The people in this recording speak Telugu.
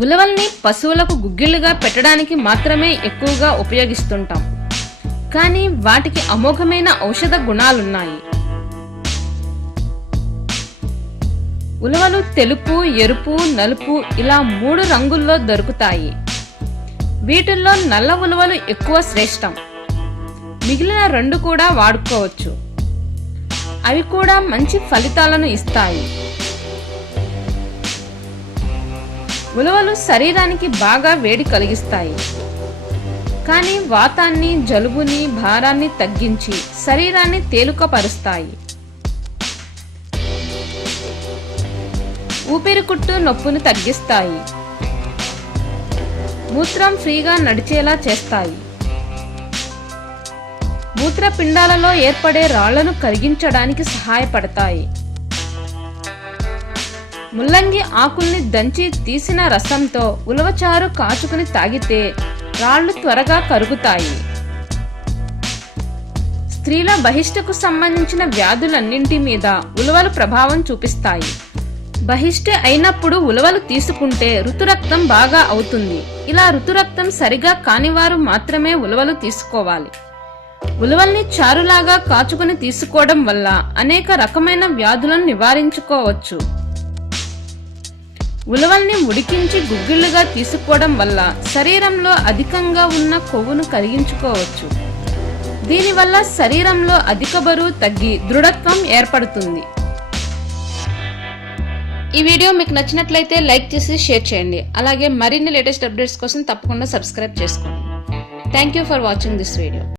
ఉలవల్ని పశువులకు గుగ్గిళ్ళుగా పెట్టడానికి మాత్రమే ఎక్కువగా ఉపయోగిస్తుంటాం. కానీ వాటికి అమోఘమైన ఔషధ గుణాలున్నాయి. ఉలవలు తెలుపు, ఎరుపు, నలుపు ఇలా 3 రంగుల్లో దొరుకుతాయి. వీటిల్లో నల్ల ఉలవలు ఎక్కువ శ్రేష్టం. మిగిలిన 2 కూడా వాడుకోవచ్చు. అవి కూడా మంచి ఫలితాలను ఇస్తాయి. ఉలవలు శరీరానికి బాగా వేడి కలిగిస్తాయి. కానీ వాతాన్ని, జలుబుని, భారాన్ని తగ్గించి శరీరాన్ని తేలికపరుస్తాయి. ఊపిరికుట్టు నొప్పును తగ్గిస్తాయి. మూత్రం ఫ్రీగా నడిచేలా చేస్తాయి. మూత్రపిండాలలో ఏర్పడే రాళ్లను కరిగించడానికి సహాయపడతాయి. ముల్లంగి ఆకుల్ని దంచి తీసిన రసంతో ఉలవచారు కాచుకుని తాగితే రాళ్లు త్వరగా కరుగుతాయి. స్త్రీల బహిష్టుకు సంబంధించిన వ్యాధులన్నింటి మీద ఉలవలు ప్రభావం చూపిస్తాయి. బహిష్టు అయినప్పుడు ఉలవలు తీసుకుంటే ఋతురక్తం బాగా అవుతుంది. ఇలా ఋతురక్తం సరిగా కానివారు మాత్రమే ఉలవలు తీసుకోవాలి. ఉలవల్ని చారులాగా కాచుకుని తీసుకోవడం వల్ల అనేక రకమైన వ్యాధులను నివారించుకోవచ్చు. ఉలవల్ని ఉడికించి గుగ్గిళ్ళుగా తీసుకోవడం వల్ల శరీరంలో అధికంగా ఉన్న కొవ్వును కరిగించుకోవచ్చు. దీనివల్ల శరీరంలో అధిక బరువు తగ్గి దృఢత్వం ఏర్పడుతుంది. ఈ వీడియో మీకు నచ్చినట్లయితే లైక్ చేసి షేర్ చేయండి. అలాగే మరిన్ని లేటెస్ట్ అప్డేట్స్ కోసం తప్పకుండా సబ్స్క్రైబ్ చేసుకోండి. Thank you for watching this video.